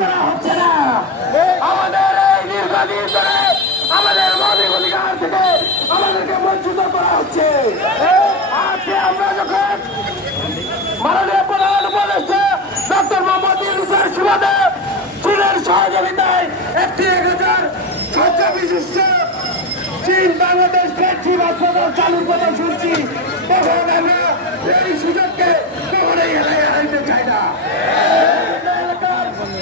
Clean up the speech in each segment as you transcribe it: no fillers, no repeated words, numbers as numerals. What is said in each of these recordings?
করা হচ্ছে না। আমাদের এই দীর্ঘদিন ধরে আমাদের মৌলিক অধিকার থেকে আমাদেরকে বঞ্চিত করা হচ্ছে। আজকে আমরা যখন মাননীয় প্রধান উপদেষ্টা ডক্টর মোহাম্মদ ইউনূসের সুবাদে চীনের সহযোগিতায় একটি 1000 শয্যা বিশিষ্ট চীন বাংলাদেশ পেট্রি হাসপাতাল চালুর কথা শুনছি, তখন আমরা এই সুযোগকে কখনোই হারাইতে চাই না।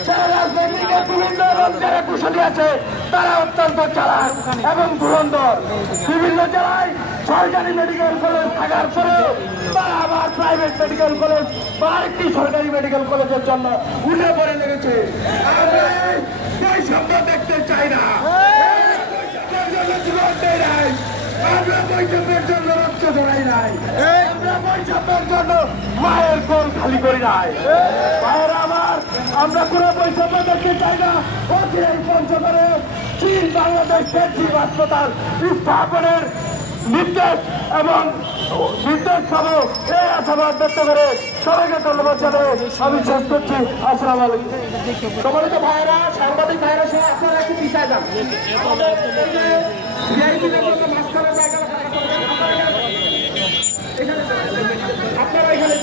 যারা রাজনৈতিক বিভিন্ন রোজগারের কুশলী আছে তারা অত্যন্ত চালাক এবং ধুরন্ধর। বিভিন্ন জেলায় সরকারি মেডিকেল কলেজ থাকার পরেও তারা আবার প্রাইভেট মেডিকেল কলেজ বা আরেকটি সরকারি মেডিকেল কলেজের জন্য উঠে পড়ে লেগেছে। আমরা বৈষম্য দেখতে চাই না, জীবন দেয় নাই, আমরা বৈষম্যের জন্য রক্ত ধরাই নাই, আমরা বৈষম্যের জন্য মায়ের কোল খালি করি নাই। মায়ের আমার আমরা কোন বৈষম্য দেখতে চাই না। অচিরেই পঞ্চগড়ে চীন বাংলাদেশ পেট্রি হাসপাতাল স্থাপনের নির্দেশ এবং নির্দেশ খাবো এই আশাবাদ ব্যক্ত করে সবাইকে ধন্যবাদ জানিয়ে আমি শেষ করছি। আসসালামু আলাইকুম। সম্মানিত ভাইয়েরা, সাংবাদিক ভাইয়েরা সহ আপনারা একটু পিছিয়ে যান। আপনারা এখানে